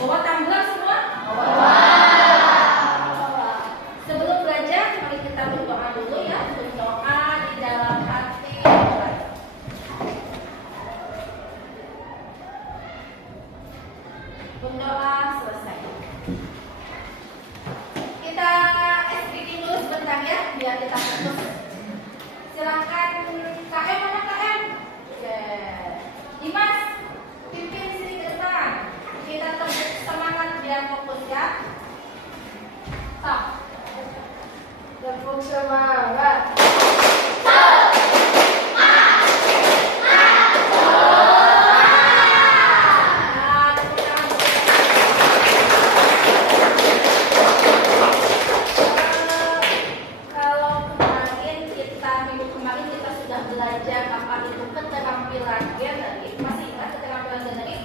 Bawa tambulan semua? Bawa. Sebelum belajar, mari kita berdoa dulu ya. Berdoa di dalam hati. Berdoa selesai. Kita speaking dulu sebentar ya, biar kita fokus. Silahkan KM, mana KM? Dimas, pimpin sini ke depan. Kita terus semangat biar fokus ya. Stop. Tepuk semangat. Belajar apa itu keterampilan generik. Masih ingat keterampilan generik?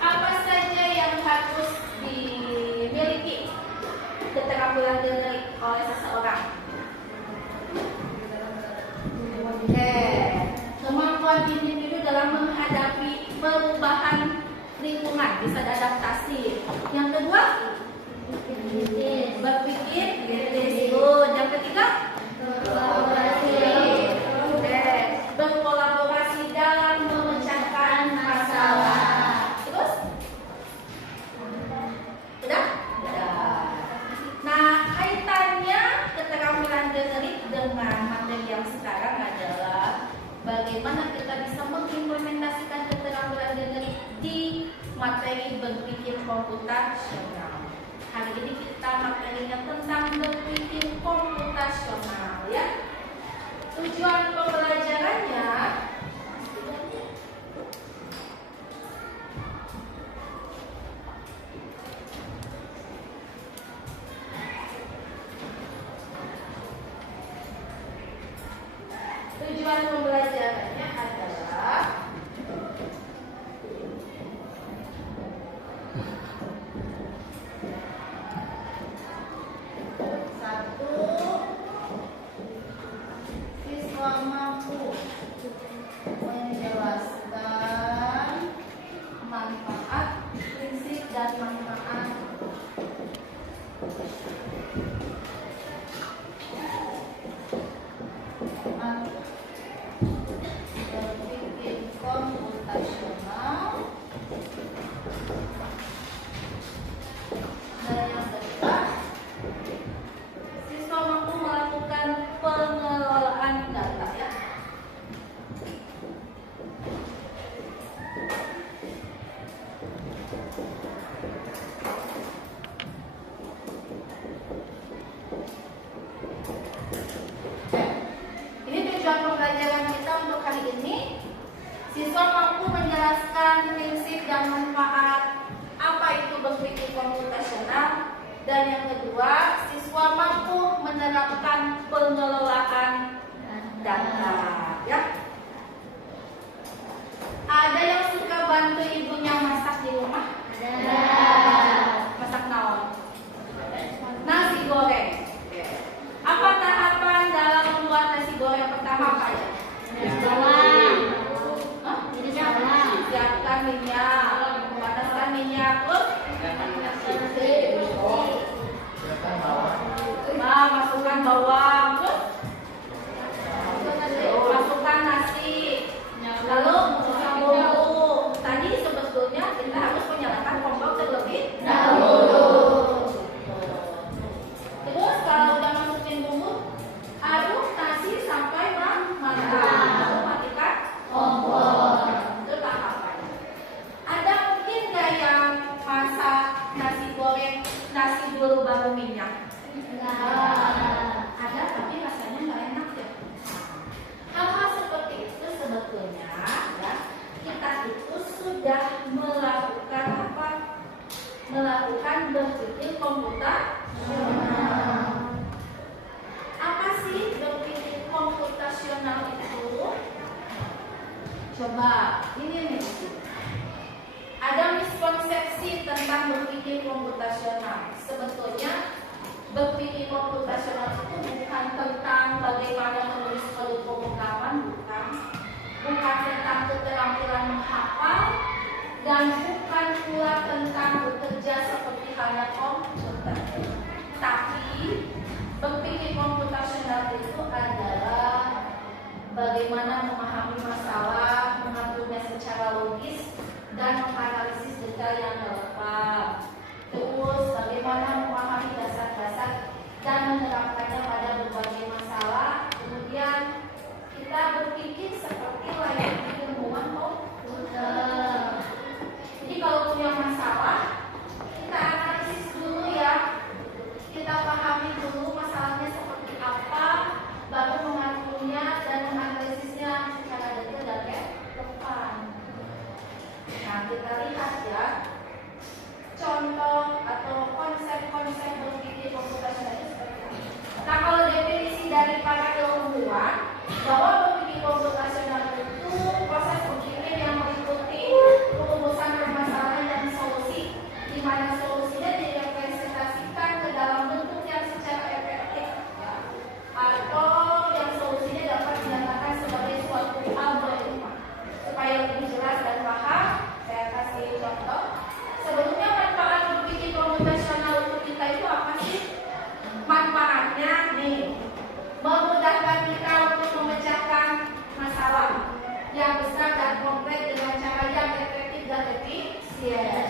Apa saja yang harus dimiliki keterampilan generik oleh seseorang? Kemampuan individu dalam menghadapi perubahan lingkungan, bisa adaptasi. Yang kedua, berpikir kritis. Yang ketiga, berkolaborasi dalam memecahkan masalah. Terus? Udah? Nah, kaitannya keterampilan generik dengan materi yang sekarang adalah bagaimana kita bisa mengimplementasikan keterampilan generik di materi berpikir komputasional. Hari ini kita materinya tentang berpikir komputasional ya. Tujuan pembelajarannya adalah satu, siswa mampu menjelaskan manfaat, prinsip dan manfaat berpikir komputasional. Dan yang kedua, siswa mampu melakukan pengelolaan data ya. Ini tujuan pembelajaran kita untuk hari ini. Siswa mampu menjelaskan prinsip dan manfaat apa itu berpikir komputasional. Dan yang kedua, siswa mampu menerapkan pengelolaan data ya. Ada yang suka bantu ibunya masak di rumah? Ada. Masak naon? Nasi goreng. Apa tahapan dalam membuat nasi goreng pertama apa ya? Siapkan minyak, panaskan minyak, terus masukkan bawang, terus masukkan nasi, lalu bumbu. Tadi sebetulnya kita harus menyalakan kompor terlebih dahulu. Terus kalau udah masukin bumbu, aduk nasi sampai matang, lalu matikan kompor. Itu tahapannya. Ada mungkin nggak yang masak nasi goreng nasi dulu baru minyak? Ada, tapi rasanya nggak enak ya. Hal-hal seperti itu sebetulnya ya, kita itu sudah melakukan apa? Melakukan berpikir komputasional. Apa sih berpikir komputasional itu? Coba ini nih. Ada miskonsepsi tentang berpikir komputasional. Sebetulnya berpikir komputasional itu bukan tentang bagaimana menulis kode pemrograman, bukan tentang keterampilan menghafal, dan bukan halnya komputer. Tapi berpikir komputasional itu adalah bagaimana memahami masalah, mengaturnya secara logis, dan menganalisis detail yang relevan. Terus bagaimana memahami dasar-dasar dan menerapkannya pada berbagai masalah. Kemudian kita berpikir seperti layaknya ilmuwan komputer. Jadi kalau punya masalah, kita analisis dulu ya. Kita pahami dulu masalahnya seperti apa, baru mengaturnya dan menganalisisnya secara detail dan relevan. Nah, kita lihat ya contoh atau konsep-konsep berpikir komputasional itu seperti apa. Nah, kalau definisi dari para ilmuwan bahwa berpikir komputasional itu proses berpikir yang meliputi perumusan permasalahan dan solusi, di mana solusinya direpresentasikan ke dalam bentuk yang secara efektif, ya, atau yang solusinya dapat dinyatakan sebagai suatu algoritma. Supaya lebih jelas dan paham, saya kasih contoh. Sebelumnya manfaat berpikir komputasional untuk kita itu apa sih? Manfaatnya nih, memudahkan kita untuk memecahkan masalah yang besar dan kompleks dengan cara yang efektif dan efisien.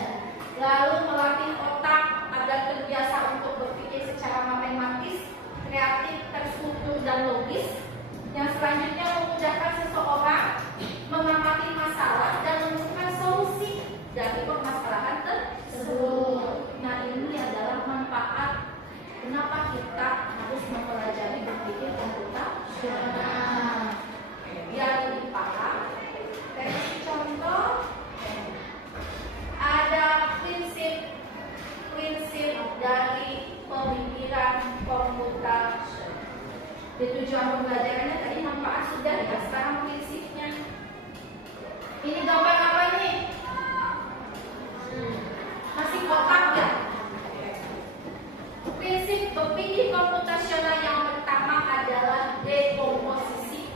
Lalu melatih otak agar terbiasa untuk berpikir secara matematis, kreatif, terstruktur dan logis. Yang selanjutnya memudahkan seseorang mengamati masalah dan menemukan solusi dari permasalahan tersebut. Nah, ini adalah manfaat kenapa kita harus mempelajari berpikir komputasional. Biar lebih paham, saya kasih contoh. Ada prinsip dari pemikiran komputasional. Di tujuan pembelajarannya tadi manfaat sudah ya, sekarang prinsipnya. Ini gambar apa nih? Masih kotak ya? Prinsip berpikir komputasional yang pertama adalah dekomposisi.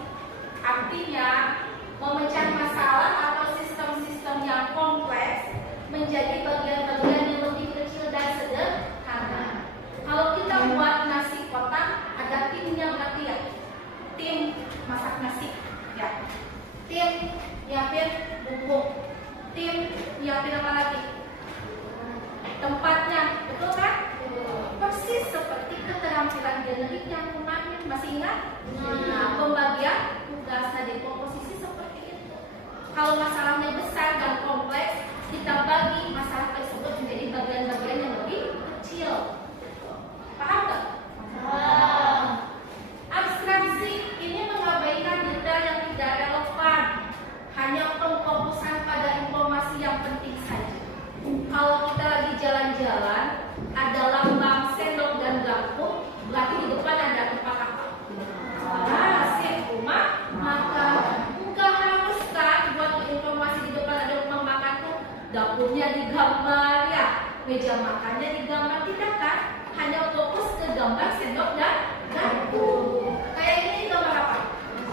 Artinya memecah masalah atau sistem-sistem yang kompleks menjadi bagian-bagian yang lebih kecil dan sederhana. Kalau kita buat nasi kotak, ada timnya berarti ya. Tim masak nasi, ya. Tim nyiapin bumbu. Tim nyiapin apa lagi? Tempatnya, betul kan? Persis seperti keterampilan generik yang kemarin, masih ingat? Nah, pembagian tugas di komposisi seperti itu. Kalau masalahnya besar dan kompleks, kita bagi masalah tersebut menjadi bagian-bagian yang lebih kecil. Paham nggak? Abstraksi ini mengabaikan detail yang tidak relevan, hanya pengfokusan pada informasi yang penting saja. Kalau kita lagi jalan-jalan, ada lambang sendok dan garpu, berarti di depan ada tempat apa? Sip, rumah makan. Enggak harus kan buat informasi di depan ada rumah makan tuh dapurnya digambar ya, meja makannya digambar, tidak kan? Hanya fokus ke gambar sendok dan garpu. Kayak ini gambar apa?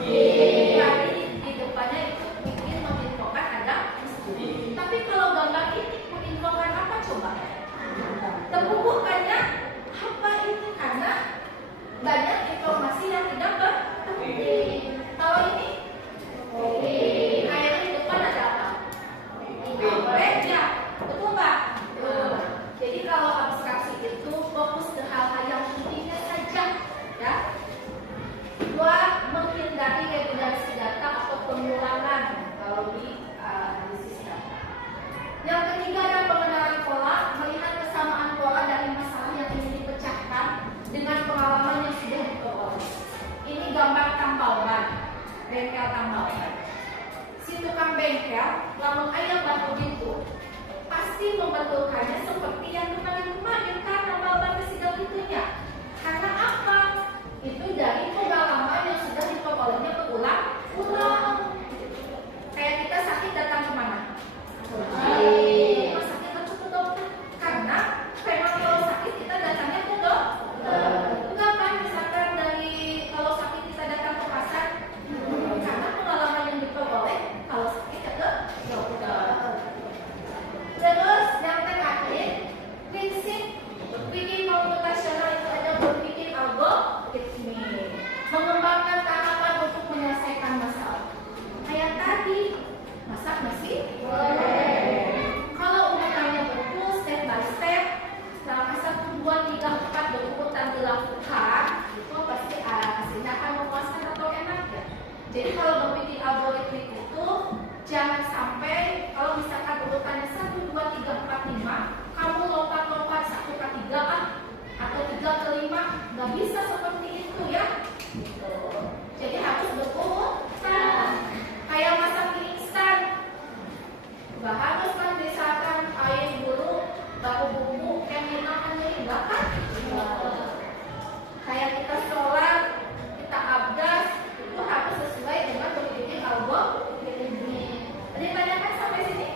Berarti di depannya itu mungkin menginfokan ada mesin. Tapi kalau gambar ini menginfokan apa coba? Terbukukannya apa ini? Karena banyak informasi yang tidak penting. Kalau ini, kayak di depan ada apa? Ya, betul Pak? Jadi kalau abstraksi itu fokus ke hal-hal yang pentingnya saja, ya. Buat menghindari redundansi data atau pengulangan kalau di analisis data. Yang ketiga adalah pengenalan pola, melihat kesamaan pola dari masalah yang ingin dipecahkan dengan pengalaman yang sudah diperoleh. Ini gambar tambal ban, bengkel tambal ban. Si tukang bengkel, lamun ayam batu gitu, pasti membetulkannya seperti yang kemarin kan tambal ban kesidang itunya. Karena apa? Itu dari pengalaman yang sudah diperolehnya berulang-ulang. Kayak kita sakit datang kemana? Rumah sakit atau ke dokter? Karena memang kalau sakit kita datangnya ke dokter. Enggak kan? Misalkan dari kalau sakit kita datang ke pasar, karena pengalaman yang diperoleh kalau sakit ke dokter. Terus yang terakhir, prinsip kalau berpikir algoritmik itu jangan sampai kalau misalkan urutannya 1, 2, 3, 4, 5 kamu lompat-lompat 1 ke 3 atau 3 ke 5, nggak bisa seperti itu ya gitu. Jadi harus berurutan kayak masak mie instan, nggak harus kan misalkan air dulu baru bumbu yang minum enggak kan. Kayak kita sholat, kita abdas, itu harus sesuai dengan berpikir algoritmik. Ada yang tanyakan sampai sini?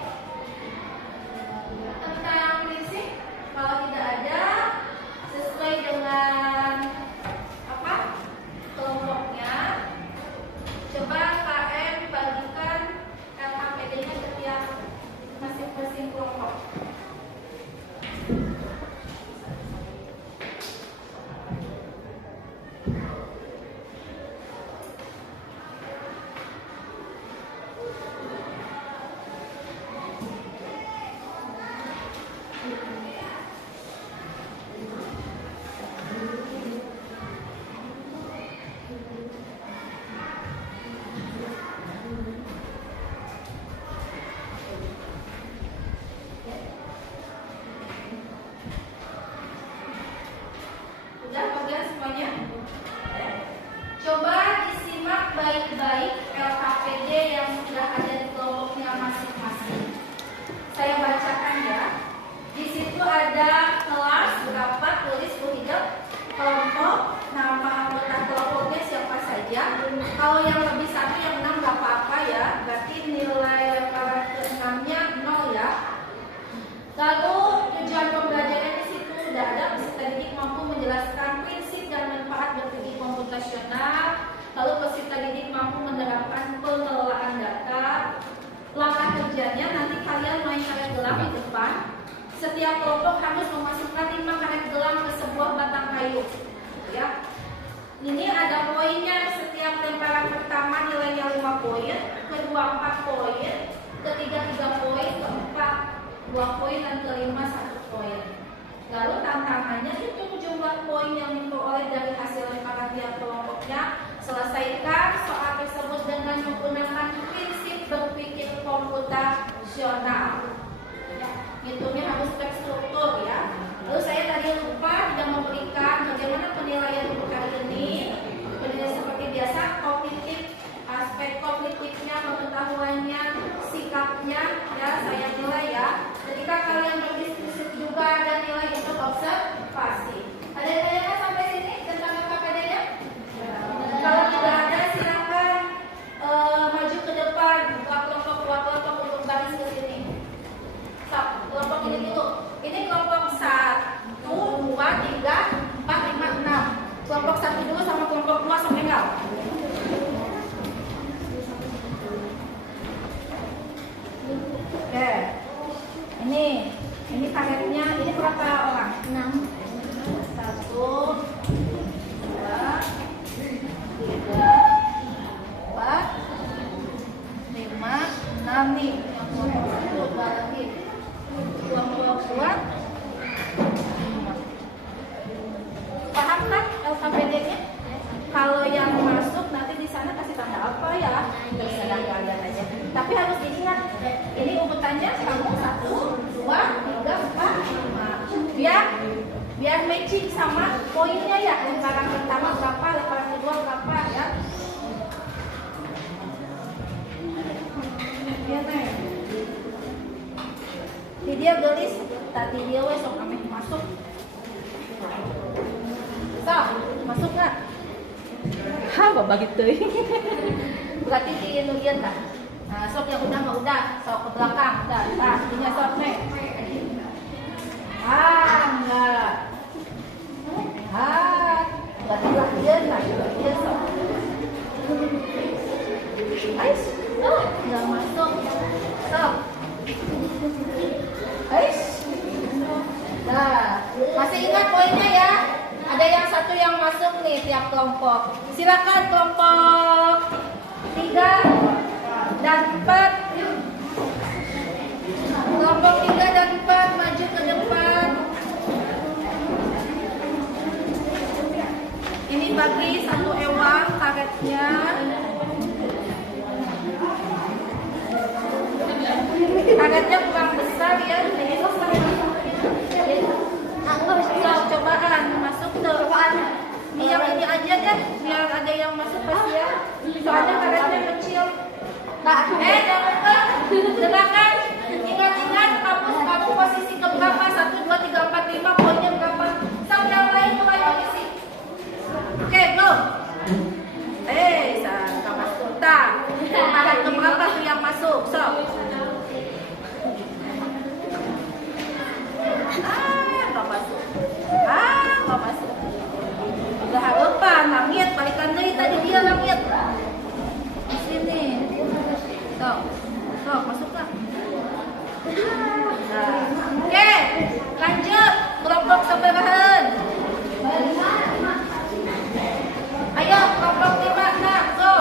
Tentang prinsip? Kalau tidak ada, sesuai dengan apa? Kelompoknya. Coba KM bagikan LHPD-nya setiap masing-masing kelompok. Udah bagian semuanya? Coba disimak baik-baik LKPD yang sudah ada di kelompoknya masing-masing. Saya bacakan ya. Di situ ada kelas berapa, tulis hijau, kelompok, nama anggota kelompoknya siapa saja. Kalau yang lebih 1 yang 6 nggak apa-apa ya. Berarti nilai lemparan ke-6-nya 0 ya. Lalu tujuan pembelajaran di situ sudah ada, peserta didik mampu menjelaskan prinsip dan manfaat berpikir komputasional. Lalu peserta didik mampu menerapkan pengelolaan data. Langkah kerjanya nanti kalian main karet gelang di depan. Setiap kelompok harus memasukkan 5 karet gelang ke sebuah batang kayu. Ya. Ini ada poinnya. Setiap lemparan pertama nilainya 5 poin, kedua 4 poin, ketiga 3 poin, keempat 2 poin, dan kelima 1 poin. Lalu tantangannya hitung jumlah poin yang diperoleh dari hasil lemparan tiap kelompoknya. Selesaikan soal tersebut dengan menggunakan prinsip berpikir komputasional. Ya, hitungnya harus terstruktur ya. Lalu saya tadi lupa tidak memberikan bagaimana penilaian untuk kali ini. Penilaian seperti biasa, kognitif, aspek kognitifnya, pengetahuannya, sikapnya, ya saya nilai ya. Ketika kalian berdiskusi juga ada nilai untuk observasi. Ada yang tanyakan sampai sini tentang LKPD-nya? Kalau tidak ada silakan maju ke depan, dua kelompok untuk baris ke sini. Stop, kelompok ini dulu. Ini kelompok 1, 2, 3, 4, 5, 6. Kelompok 1 dulu sama kelompok 2 sampai enggak? Oke. Ini karetnya, ini berapa orang? 6. 1, 2, 3, 4, 5, 6 nih. Kelompok 1 lagi. Kelompok 2. Paham kan LKPD-nya? Kalau yang masuk nanti di sana kasih tanda apa ya? Terserah kalian aja. Tapi harus diingat, ini urutannya kamu 1, 2, 3, 4, 5. Biar matching sama poinnya ya. Lemparan pertama berapa, lemparan kedua berapa ya? Iya nih. Di dia gelis, tadi dia wes sok kami masuk. So, masuk nggak? Hah, bagi teuing. Berarti di nugian kan? Nah, sok yang udah, sok ke belakang, udah, nah, ini sok nih. Enggak. Berarti latihan lah, latihan sok. Ais, nggak masuk. Sok. Ais. Nah, masih ingat poinnya ya? Ada yang 1 yang masuk nih tiap kelompok. Silakan kelompok 3 dan 4. Kelompok 3 dan 4 maju ke depan. Ini bagi 1 ewang karetnya. Soalnya karetnya kecil. Nah, jangan dengarkan. Ingat-ingat kamu posisi keberapa? 1, 2, 3, 4, 5, poinnya berapa? Sama yang lain mulai mengisi. Oke, go. Sama Sulta. Karet keberapa tuh yang masuk? So. Nggak masuk. Nggak masuk. Udah harapan, langit, balikan deh. Tadi dia langit. Di sini. Tuh, masuk nggak? Oke, lanjut. Kelompok sebelahan. Ayo, kelompok 5, nah, go.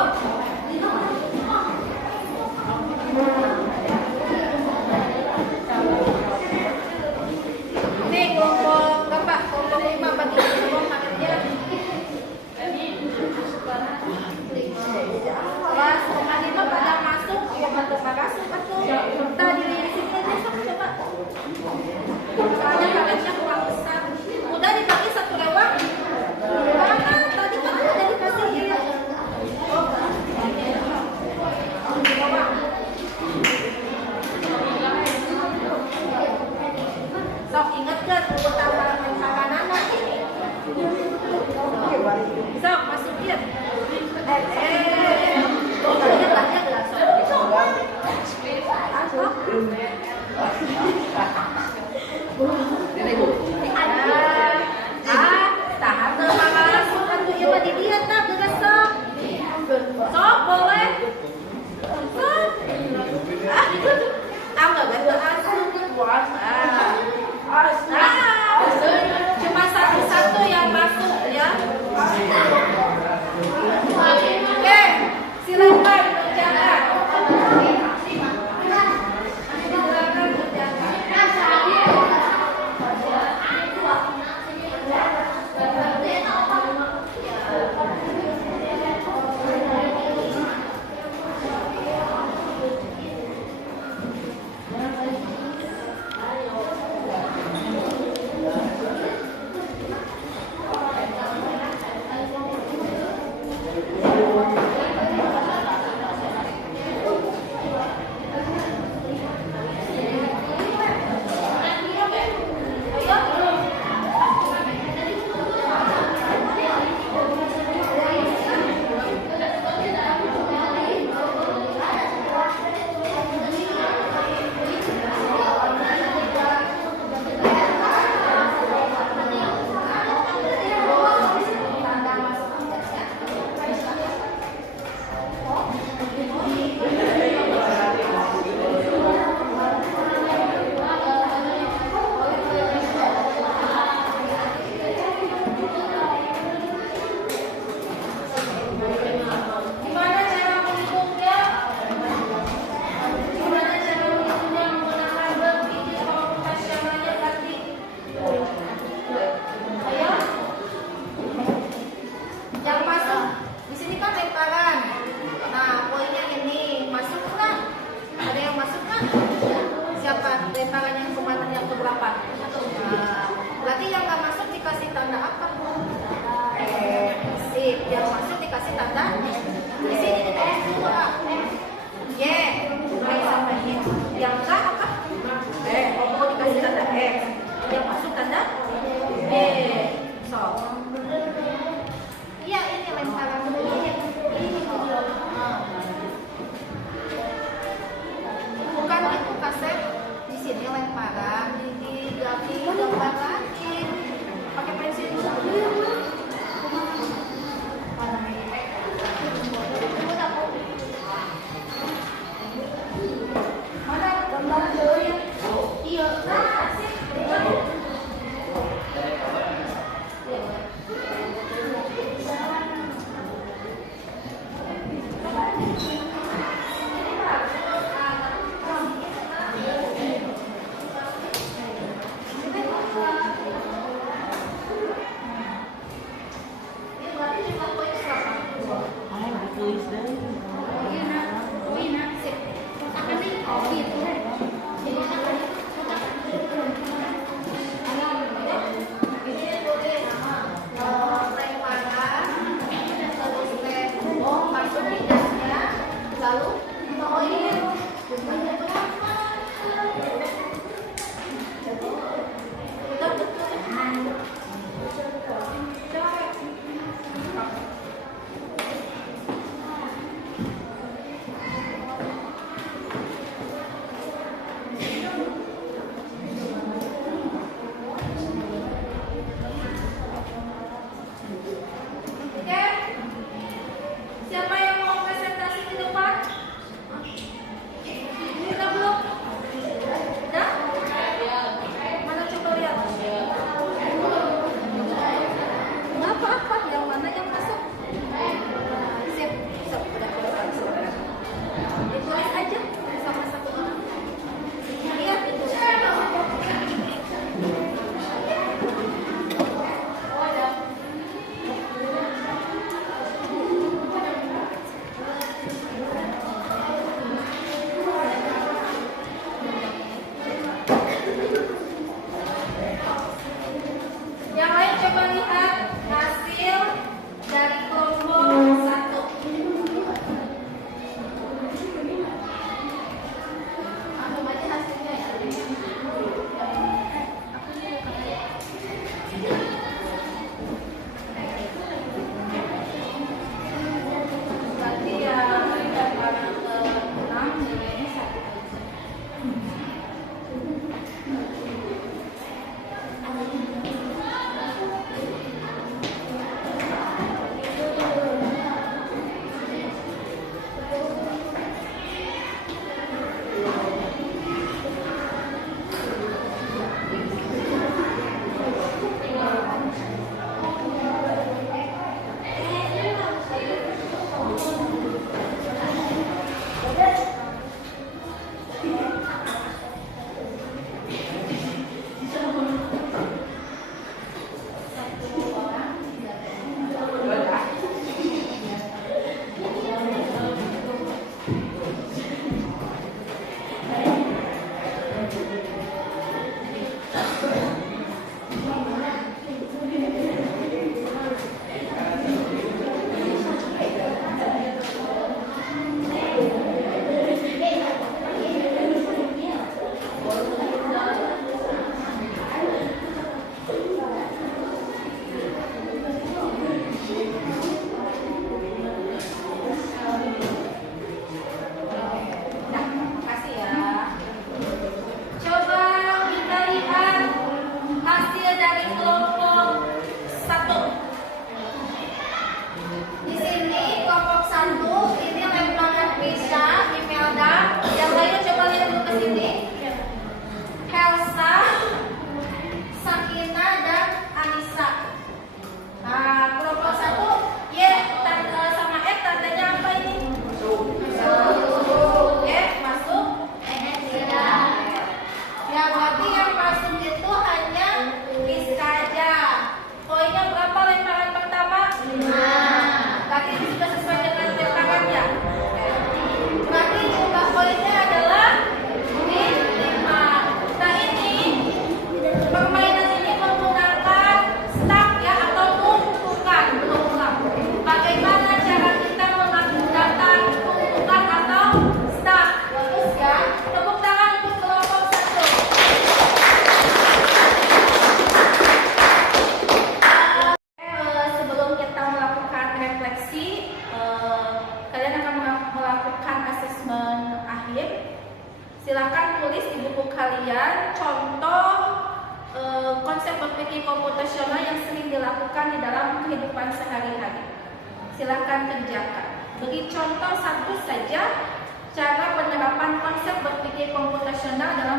Nih, kelompok berapa? Kelompok 5 bagi kelompok karetnya. Kelas 5 pada masuk, masuk. Tadi di sini coba. Soalnya karetnya kurang besar. Udah dibagi 1 lewat. Mana? Tadi kan udah dikasih. Sok inget kan urutan makanan anak ini. Sok masukin. Tahan tuh mama langsung kan tuh ibu dilihat tak gerak sok. Sok boleh. Sok. Enggak ganti langsung buat. Cuma satu-satu yang masuk ya. Oke, silakan berjalan. Berarti yang nggak masuk dikasih tanda apa? Sip. Yang masuk dikasih tanda. Di sini ditulis dulu A. Y. Mulai sampai Y. Yang enggak apa? Mau dikasih tanda X. Yang masuk tanda B. So. Iya ini lemparan ini. Bukan itu kaset. Di sini lemparan. Diganti gambar lagi. Pakai pensil dulu. Silakan tulis di buku kalian contoh konsep berpikir komputasional yang sering dilakukan di dalam kehidupan sehari-hari. Silakan kerjakan. Beri contoh satu saja cara penerapan konsep berpikir komputasional dalam